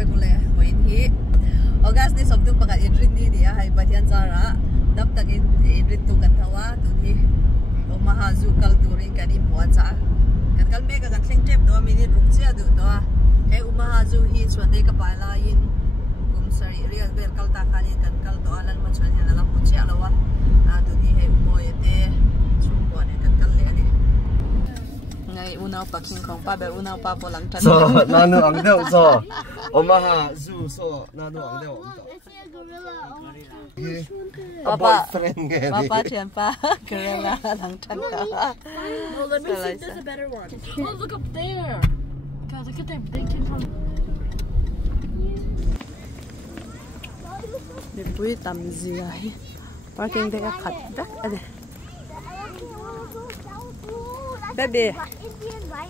về cô lẽ với hi August ni sop tu pakat idrin ni dia hai batian zara dap tak idrin tu kan thawa tu ni Omaha Zoo Culturing kan imuan sa kan kalme ka kan thleng trep do minute ruk chia du do he Omaha Zoo hi chuan dei ka paila in kumsari real bel kalta khanin kan kal to alan ma chuan hen ala mu chia lawa tu ni he umoyete chungko ne kan kal le ni ngai unaw paking khong pa be unaw pa polang tan so nanu ang deu so Omaha Zoo so nanu ang deu Papa Tian Pa gorilla lang tan ka. Well, let me see if there's a better one. Oh, look up there. God, look at that big kid from. Di pui tam zia hi. Parking de ka khat dak ade.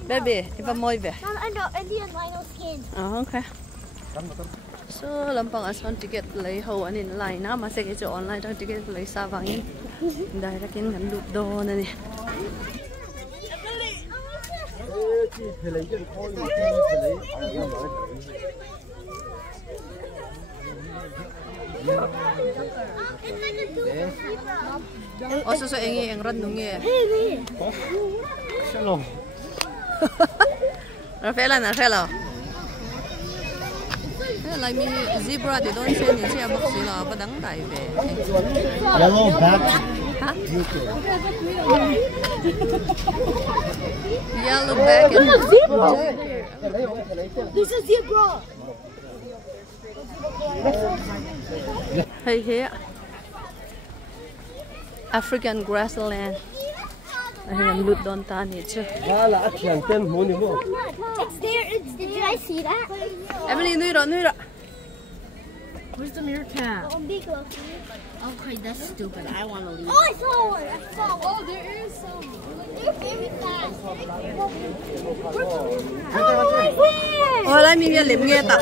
Baby, if I'm moi be. No, Indian rhino skin. Oh, okay. So lampang asan ticket lấy hầu anh in lại na mà sẽ cái chỗ online trong ticket lấy xa vàng in đây là cái ngắn lụt đồ này nè oh so anh rất đúng nghe shalom Rafaela na Rafaela lại mi zebra thì đón xe thì xe bác sĩ là bắt đắng đại về yellow back hả yellow back and Zebra. There's a zebra. hey here African grassland anh lụt đón ta nhỉ chứ là thiền tên muốn đi mua It's there. Did I see that? Emily nuôi rồi Where's the meerkat? Oh, big one. Okay, that's stupid. I want to leave. Oh, I saw one. I saw one. Oh, there is some. They're very fast. Oh, where? ôi lại mình liếm nghe ta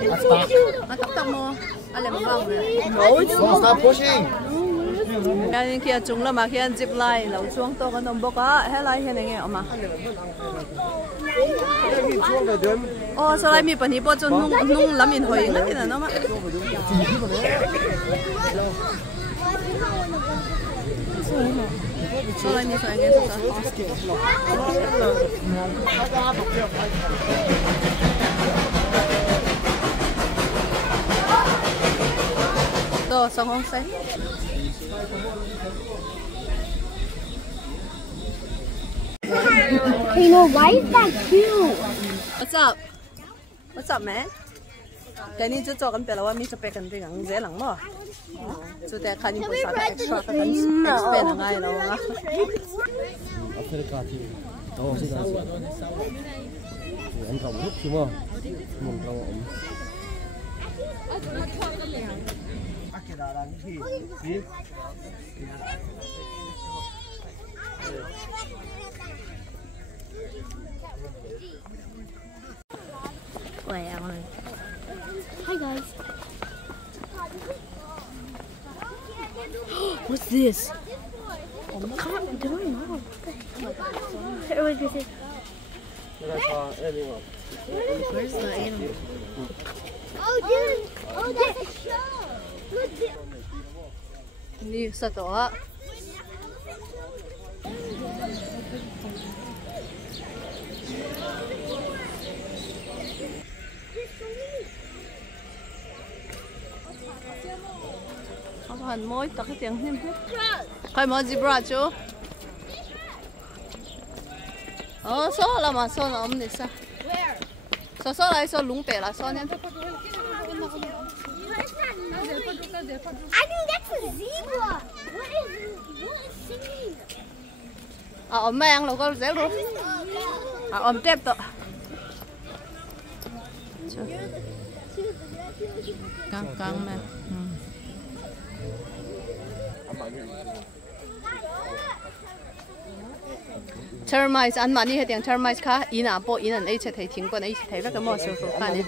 It's so cute. nó tóc mò anh liếm vàng rồi no stop pushing cái kia chúng là mà khi anh zip line lâu xuống to cái đồng bốc á hay lại cái này nghe mà oh sao lại mi bận hi bỏ cho nung làm in hồi nữa thì nó mà sao lại mi phải nghe đó sao không say Hey, no, why is that cute? What's up? What's up, man? Cái này chú cho con bé làว่ามีสเปคกันเป็นอย่างเจ๋งมั้งchúแต่คันนี้ภาษา extra กัน expand ง่ายแล้วอ่ะ Africa thì đó là gì anh trồng lúc chứ mà mình trồng ổn Hi, guys. What's this? Oh my God, I don't know. What is it? Where's the animal? Oh, dude. Oh, that's a show. Look, Như sao đó không hẳn mối tao cái tiếng thêm hết khai món zebra chú số là mà số là ông này sao số lại số lúng bể là số nên I think that's a zebra. What is singing? ông mang là có dễ luôn ông tiếp tục căng căng mà termites ăn mà đi hay tiếng termites khác in à bộ in anh ấy sẽ thấy tiếng quân ấy thấy rất cái mỏ sưu sưu khác này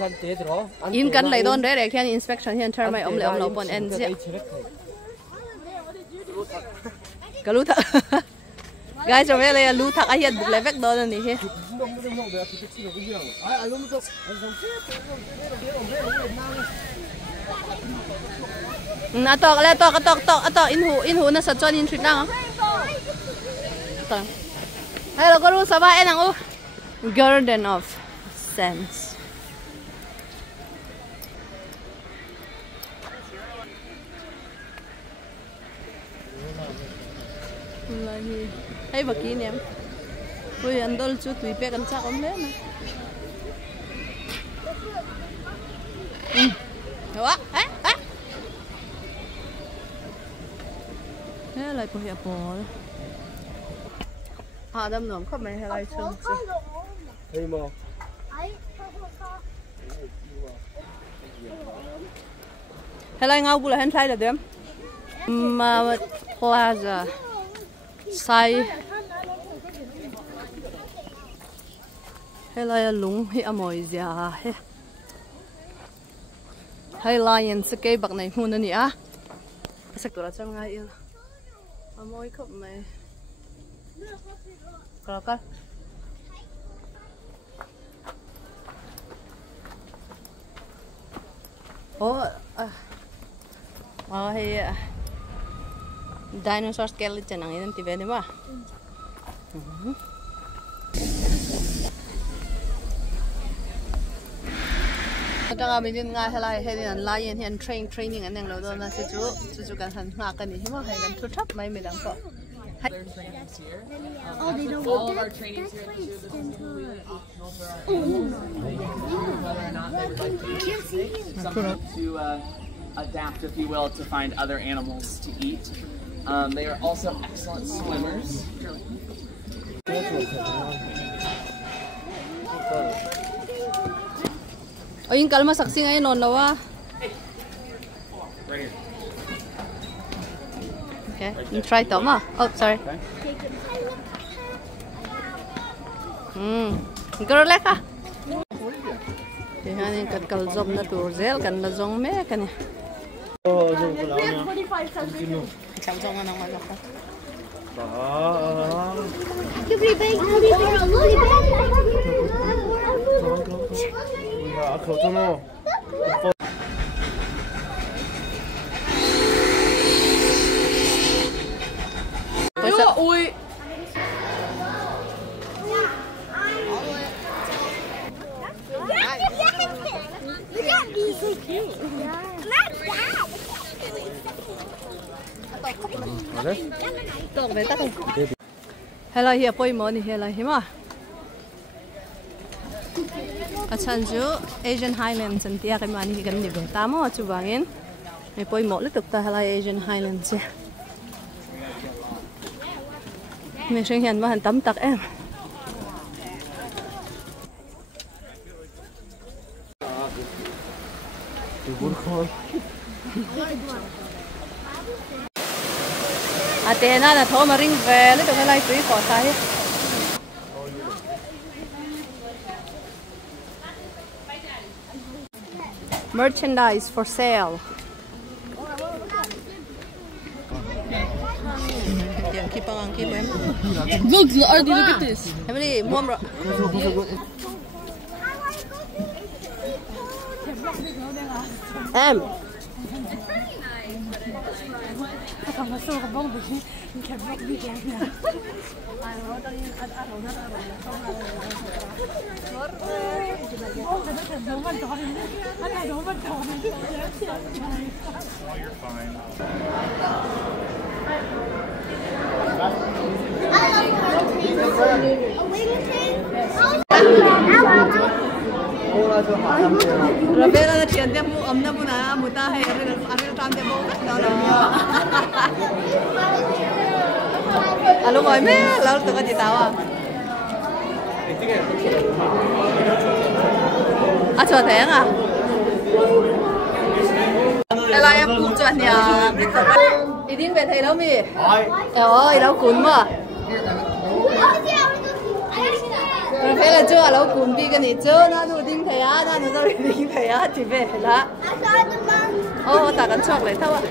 in cần lấy đòn đấy để khi inspection hiện termite ông lấy ông lão bọn anh gì cái lú thật guys cho về đây lú thật ai hiện buộc lấy vết đòn này hết Atok in hu na sa chuan in thrit lang hello ko ru sawa en ang Garden of Sense. Lagi hay bạc kia nè em. Ui anh đôi chú tùy bé cần chắc ấm lên nè. Được á, thế lại có hiệp bò đấy. Đâm nổm không mày hay lại chân chứ. Hey mo. Hay lại ngau bula hen sai là dem. Mà plaza sai hay là lúng hi amoy zia hay lion sa kay bak này muna ni sektora chang nga il amoy khop mai kalakal hay dinosaur skeleton ang identify di ba? Ito nga min nga helai hen lion hen training aneng lo do na si chu kan han nga kan ni mo hay kan thutap mai milang ko. Oh, they don't all of our trainings here at the zoo, this is complete. Whether or not they would like to something to adapt, if you will, to find other animals to eat. They are also excellent swimmers. Oh, yung kalma saksi ngayon non lawa. Right here. Okay, you try to ma. Oh, sorry. Girl leka. Yan yung kalzob na turzel kan la zong me kan. Oh, zong ko lang. 45 cents. Samsung nga nang malak. You be big, you be big, you be big. Khẩu cho nó. Ui. Look at these, so cute. Not bad. Tok đấy tắc. Hello here poi mo ni hello hima. Achanju Asian Highlands and tia kai mani kan ni be ta mo chu bangin. Mai poi mo lutuk ta hello Asian Highlands. Mình sinh hiện mà hẳn tắm tắc em. Tên là thô mà ring về lấy được cái này tùy khó sai. Merchandise for sale. Keep on, keep em. Look, Artie, look at this. Emily, mom. Em. Rabela na tiyan dia mo amna mo na muta hai aril tam dia mo đó là alo ngồi mẹ lâu tụi cái gì tao cho thế à là em cũng chọn nhà đi đến về thầy đâu mi ơi đâu cuốn mà phải là chưa lâu cuốn bi cái này chưa na đủ đinh thầy á na đủ đinh thầy á thì về là ô ta cần chọn lại thôi ạ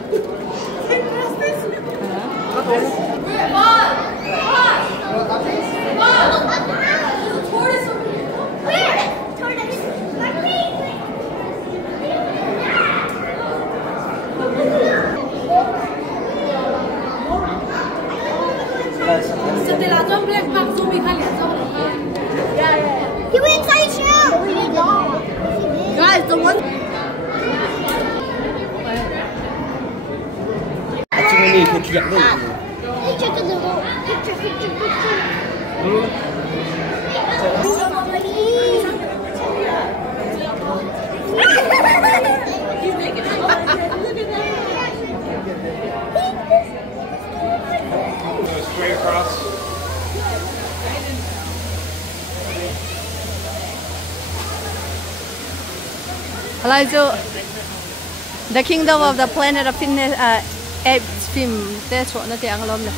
你可以舔的。Straight across. Hello, so the Kingdom of the Planet of Fitness Apes film. That's what natin ang alam na.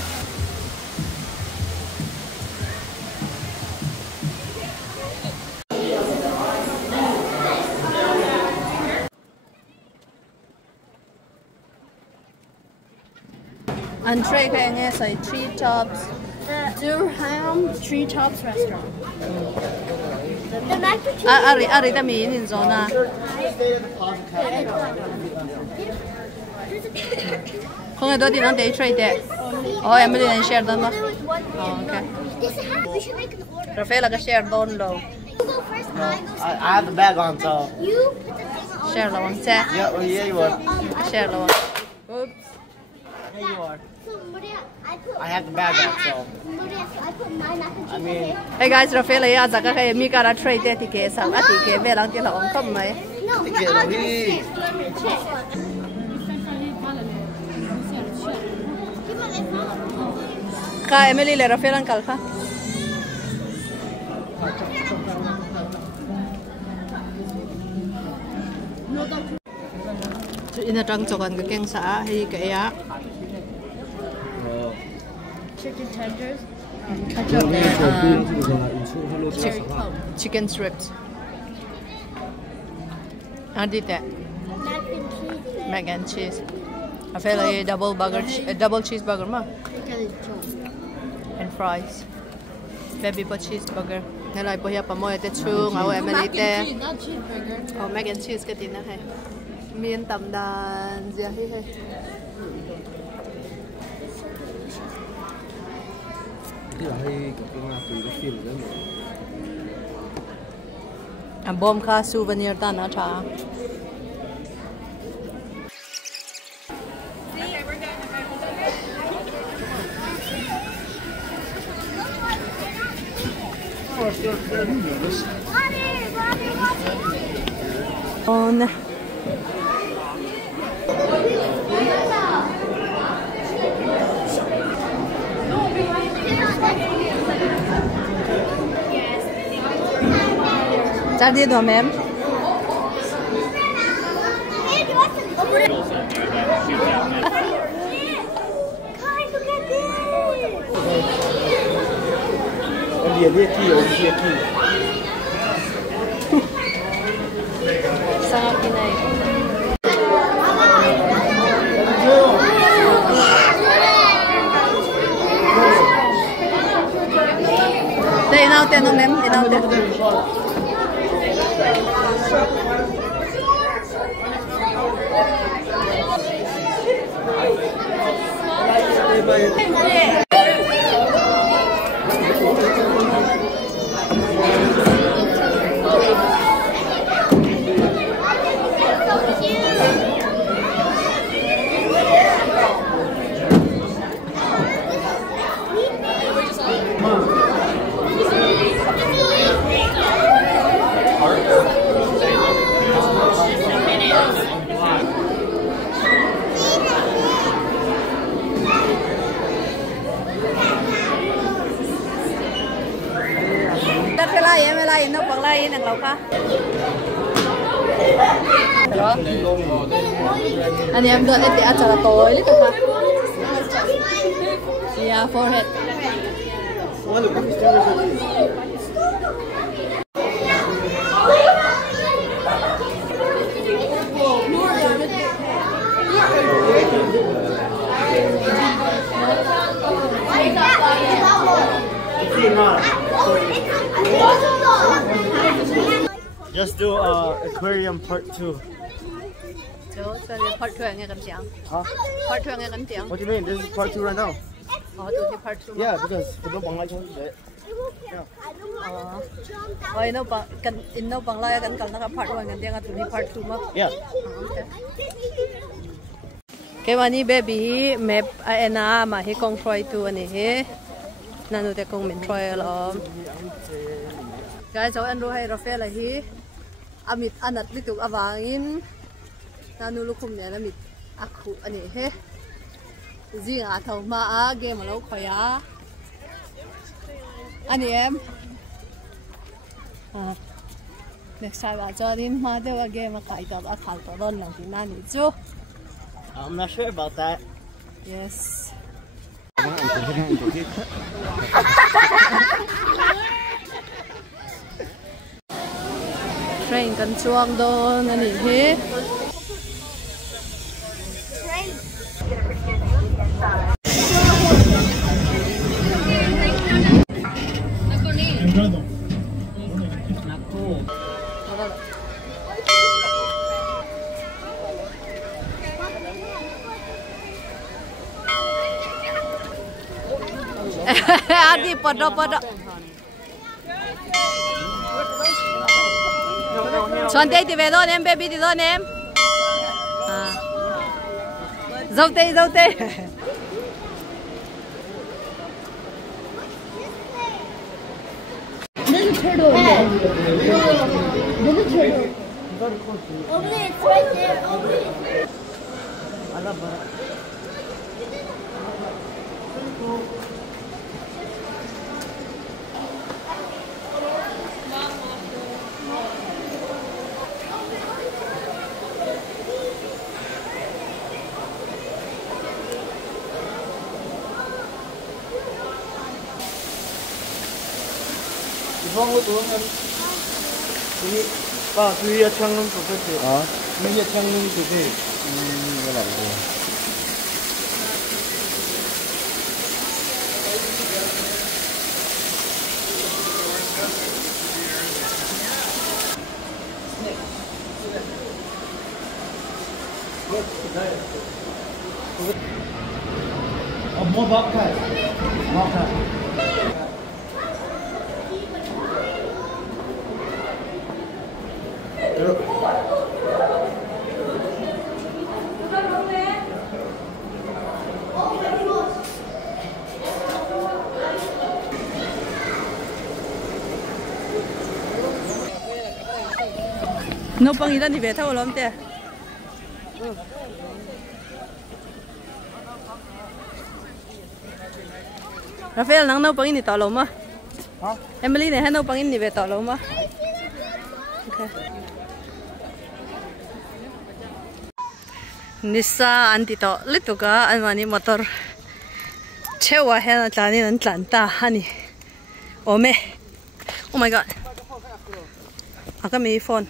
Entree kaya nga sa Treetops. Durham Treetops Restaurant. The mac and cheese. Ari dami in zona. Kung ano din ang day trade eh. Oh, Emily na share doon mo. Oh, okay. We should make an order. Rafael ka share doon lo. You go first. I have the bag on, so. You put the thing on. Share lo sa. Yeah, yeah, you are. Share lo. Oops. Yeah, you are. So Maria, I have the bag on, so. Maria, I put my mac and cheese. I mean, Hey guys, Rafael ya zaka kay mi kara trade ti ke sa ati ke be lang ti la on kom mai. No, Get not on it. this. Check. Ka Emily le Rafael ang kalka. So ina tang chokan ka keng sa hi ka ya. Chicken tenders. Ketchup chicken strips. Adite Mac and cheese. mac and cheese. Rafael ay double cheeseburger ma. And fries. Baby po cheeseburger. Nalay po hiya pa mo ite chung aw Emily te. Not cheeseburger. Oh, mac and cheese ka tin na hai. Miên tầm đàn gì hết. cái là hay cái mà từ cái phim đấy mà. Ang bom ka souvenir ta na cha. On. Cha đi đồ mềm. Ông địa kia, ông địa kia. Sarap kinay. Te inaute no mem, inaute. Lai nó bằng lai nè lẩu ka. Đó. Anh em đợi để ăn chả tối lấy cả. Yeah, forehead. Just do aquarium part 2. Part 2 nghe cầm tiếng. Huh? Part 2 nghe cầm tiếng. What do you mean? This is part 2 right now. Oh, this is part 2. Yeah, because the book online changes it. Oi naupang kan in naupang lai kan kal naka part 1 kan dia ngat ni part 2 ma. Yeah. Ke mani baby map ena ma hi kong try tu ani he. Nanu te kong min try alom. Guys, so Andrew hai Rafael hi amit anat lituk awangin. Nanu lukum ne amit akhu ani he. Zinga thau ma a game lo khoya. Ani em. Next time I join in ma de wa game kai ta a khal to don lang ti nani chu. I'm not sure about that. Yes. Train kan chuang don ani he. Adi podo. Chonte ti ve don em baby ti don em. Zote. There's a turtle in there. There's a turtle. Over there, it's right there. Over there. Phong có tuấn em. Tuy chăng lắm tụi cái. Tuy chăng lắm tụi cái. Cái này. Mua bắp này. Naupang ilan ni beta ulam te. Rafael nang naupang ini talo ma. Emily ne naupang ini beta talo ma. Okay. Nisa anti to lituka anmani motor chewa hena tlani nan tlanta hani. Ome. Oh my god. Aka may phone.